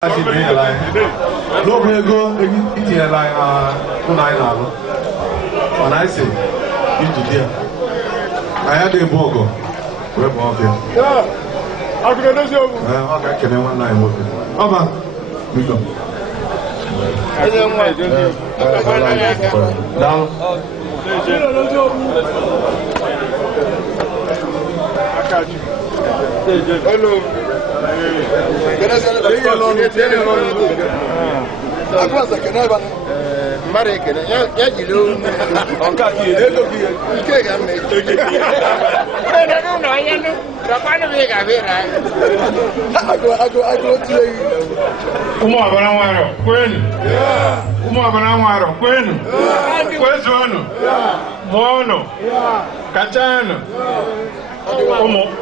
Asi bring a line. No play go. It's a line. One line now. When I say, you to there. I had a bogo. Where ball there? Yeah. I could have shown. Okay, can I one line more? Over. We go. Down. Hello.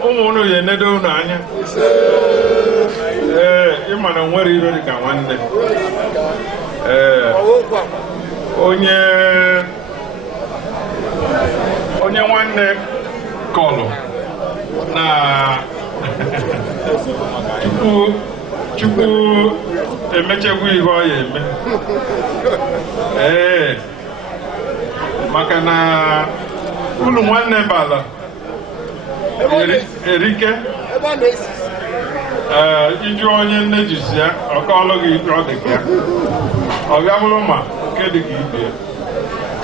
Ụmụ ya enedo unu anya ịma na nwere ire dị ka nwanne onye nwanne kọlụ na Chukwu emechekwa ihe ọ ya eme maka na unu nwanne bala erike iju onye nne jisi ya ọkọọlụ gị ibe ọ dị ka ya ọ bịa bụrụ ma nke dị ka ibe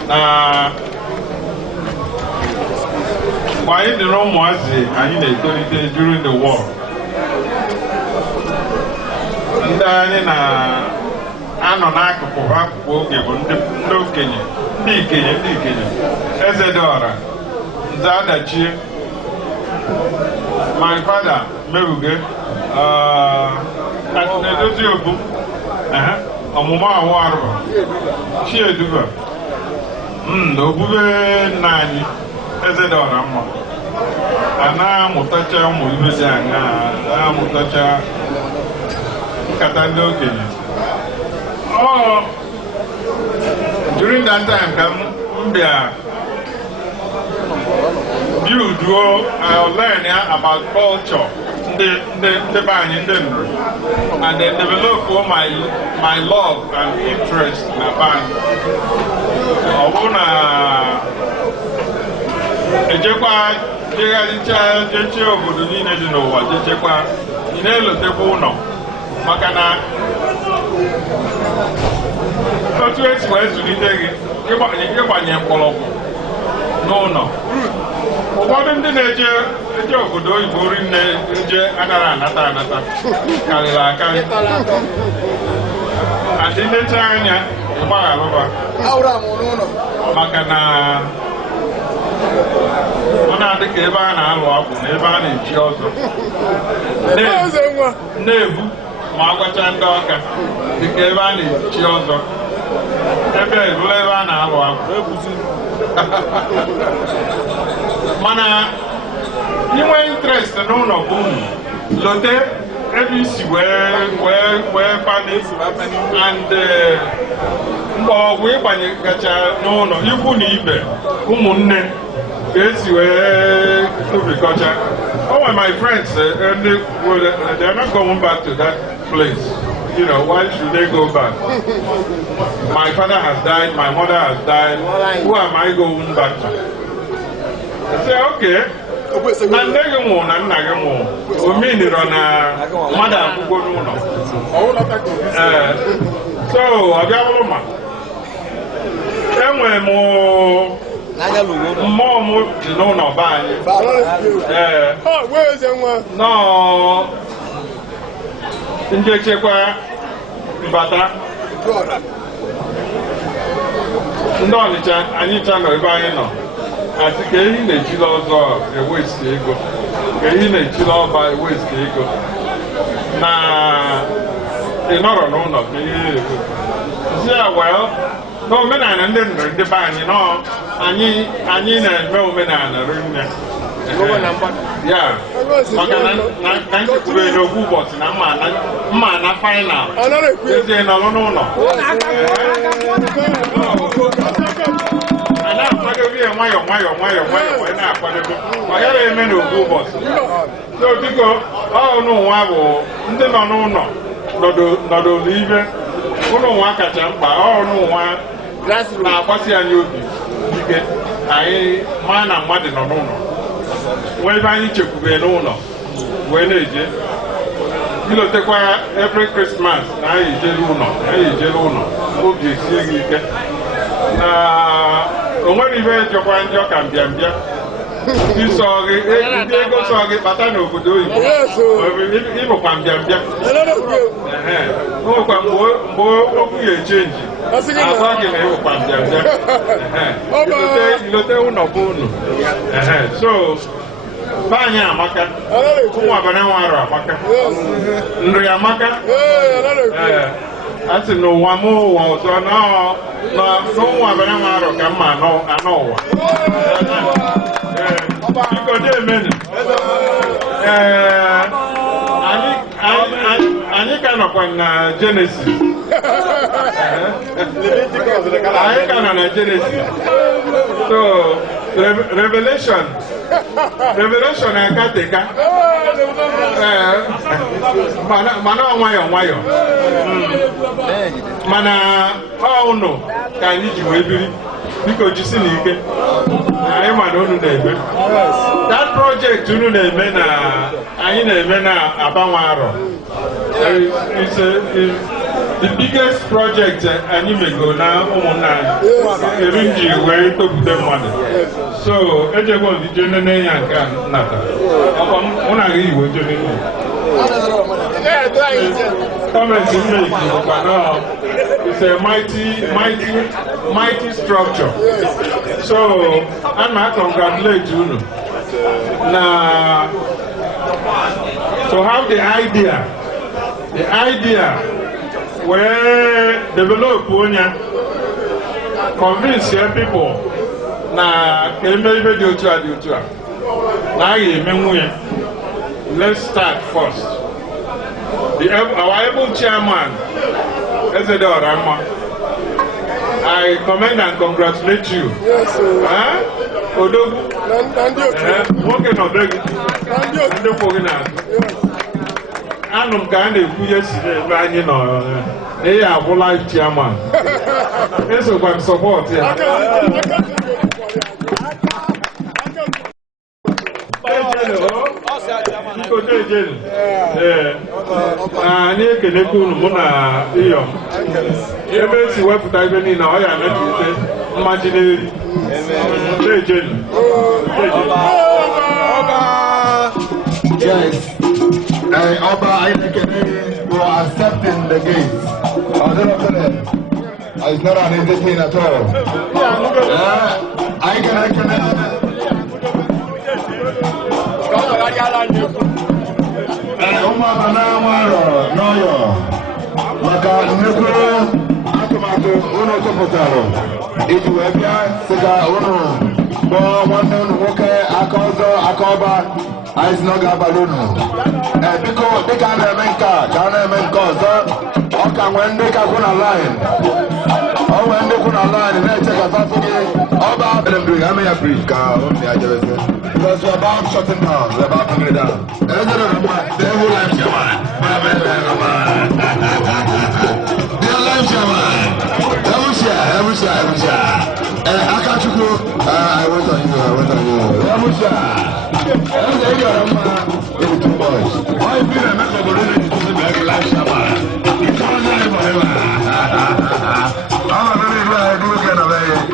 na mgbe anyị dị n'ụmụazị anyị na-etolite during the war ndị anyị na-anọ n'akụkụ oge bụ ndị okenye ndị ikenye eze dị ọra nze adachie my father Meruge edozi obu ọmụmụ ahụ arụ Chieduba na obube nna anyị eze dị ọra mma a na-amụtacha ụmụ ibe dị anya na-amụtacha nkata ndị okenye during that time ka m bịa learn about culture, the band in Denver, and then develop my love and interest in a band. I wanna ụfọdụ ndị na-eje obodo oyibo ori na-eje anaghị anata karịrị akarị adị nlecha anya ịgbagharụba maka na ọ na-adị ka ebe a na-alụ ọgwụ na ebe a na-echi ọzọ na-ebu ma agwacha ndị ọka dịka ebe a na-echi ọzọ ebe ebula ebe a na-alụ ọgwụ mana inwe interest n'ụlọ bụ unu lote ebe isi wee pani and mgbe ọgwụ ịgbanye gacha n'ụlọ ikwu na ibe ụmụnne ka esi wee tụbikọcha. Oh, my friends, they're not going back to that place. You know, why should they go back? My father has died, my mother has died. Who am I going back to? I say, okay. And they go on, and I go on. We mean it on mother who go on. So, I got a woman. Then we're more no buy. Oh, where is that one? No. Njechekwa mbata ndị Ọnịcha anyị nọ ebe anyị nọ asị ka ehi na-echila ọzọ ewesti ego ka ehi na-echila ọba ewesti ego na ịnọrọ n'ụlọ ka ihe ego si ya wel n'omenala ndị ndụ ndị be anyị nọ anyị na-eme omenala rinne ya maka na nchekwuru n'okwu ụbọchị na mma na final ezie nọrọ n'ụlọ a na-akwadobe ya nwayọọ wee na-akwadobe ọ gaghị eme n'okwu ụbọchị so biko ọnụ nwa bụ ndị nọ n'ụlọ nọdụ n'ibe ụlọ nwa kacha mkpa ọrụ nwa na-agbasi anyị obi ike anyị maa na mmadụ nọ n'ụlọ nwee ebe anyị chekwube n'ụlọ wee na-eje ilotekwa every Christmas na anyị ejere ụlọ oge esie gị ike na o nwere ibe jọkwa ndị ọka mbịambịa ndị ego sọ gị kpata n'obodo oyibo ịbụkwa mbịambịa nwekwa mgbe okwu ya echenji agwa gị na ịbụkwa mbịambịa ilote ụlọ bụ unu so be anyị amaka ụmụ abana nwarụ amaka nri amaka a sị n'ụwa m ụwa ọzọ n'ụmụ abana nwarụ ka mma anọ ụwa biko dị emenu anyị ka nọkwa na Genesis anyị ka nọ na Genesis so Revelation akateka mana nwayọ nwayọ mana ụnụ ka anyị ji wee biri biko jisi n'ike anyị ma na unu na-eme that project unu na-eme na anyị na-eme na Abanwe Arọ the biggest project anyị mego na ụmụnna anyị eri m ji wee topụta mmadụ so ejego ije nene ya nke a nata ọkwa mụ na gị iwe jere comment it's a mighty structure so I congratulate you now to have the idea where develop convince your people na eme dị otu a na a ga-eme ya. Let's start first. Our able chairman, Ezede Orama, I commend and congratulate you. Yes, sir. Odogu. Working on the Anum ka na-ekwu ebe anyị nọ ihe abụ life chairman. Esokwa m support ya. Anyị ekenekwa unu mụ na Iyom ebe esi wepụta ibe niile ọ ya mejupụta mmaji n'eri ejenu. Yes, Oba Ainekene for accepting the gates. It's not an easy thing at all. Maka nnukwu atụmatụ unu tụpụtara iji wee bịa sịga unu kpọọ nwanne unu nwoke aka ọzọ aka ọba anyị si na ọ ga-abalị unu biko dịka a na-eme nke a ka a na-eme nke ọzọ ọ ka nwee ndị ka kwụ na line o nwee ndị kwụ na line na-eche ka fafụ gị ọba ame ya bridge ka obi ya jebeze because we're about shutting down, we're about bringing it down. The whole life chairman, the life chairman, every share. I can't go. I went on you. Every share. Every two boys. Why you feel a member of the religion to be like a life chairman? You can't live forever. I'm a very glad you can obey.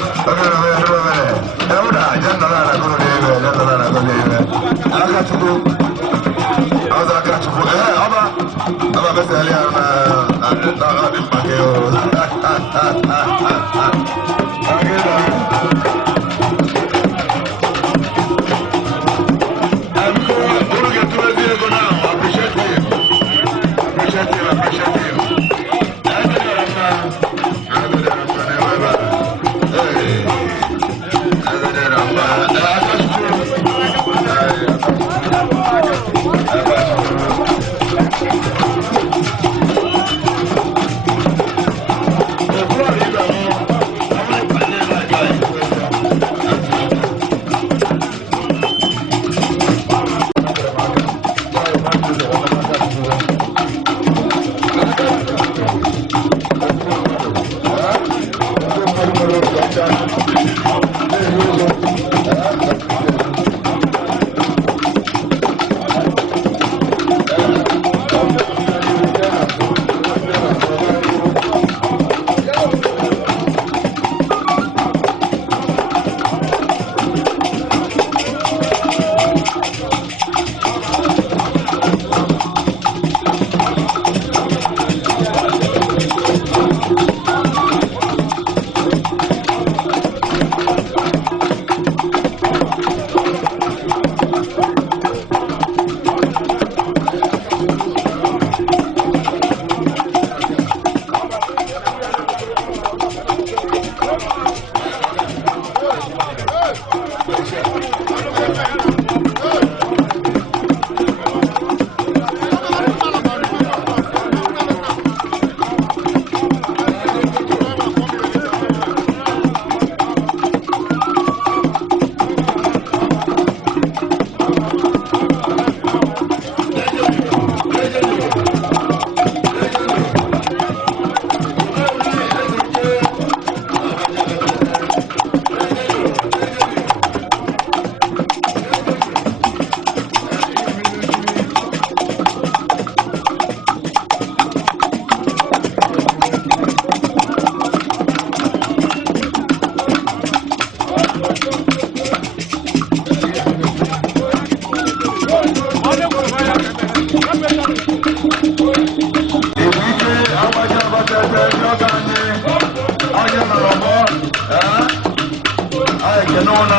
na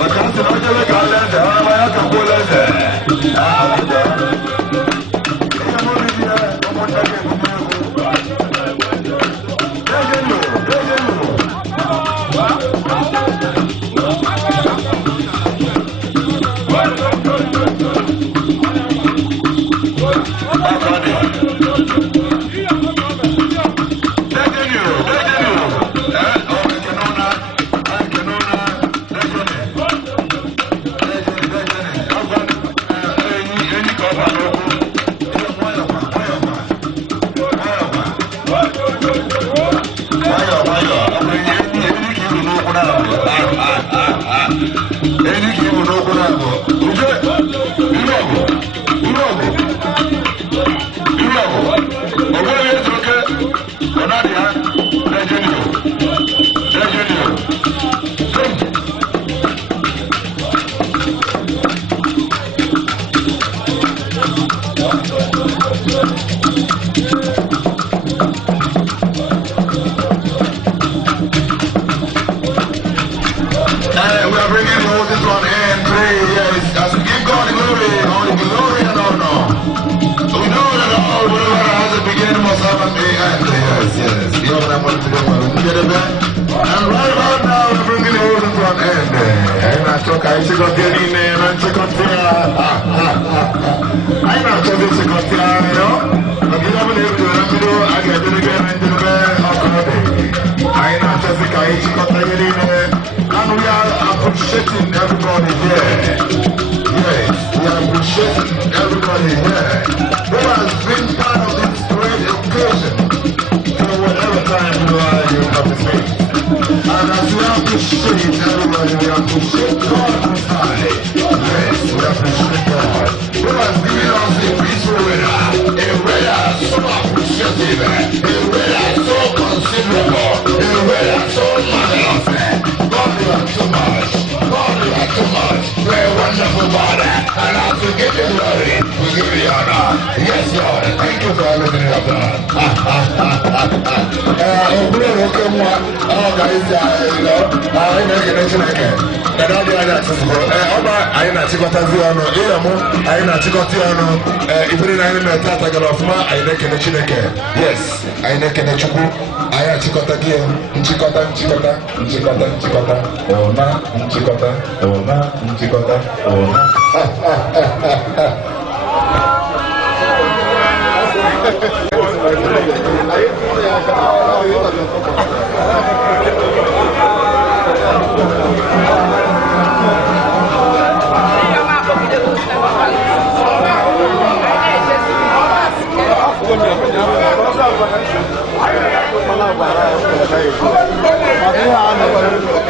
maka nsị na onye nwe ka ala eze ọrụma ya ka mgbuola eze ihe mụrụbi ya ụmụnne gị ebube appreciating everybody here. Yes, we are appreciating everybody here who has been part of this great occasion. So whatever time you have to speak. And as we appreciate everybody, we appreciate God Most High. Yes, we appreciate God who has given us a peaceful weather, a weather so appreciative, a weather so considerable, a weather so marvelous. God, you are too much. God, you are too much. You're a wonderful God. And as we give you glory, we give you honor. Yes, Lord. Thank you for everything you have done. Yes, I know can I chikota again, chikota, ona, chikota, ona. I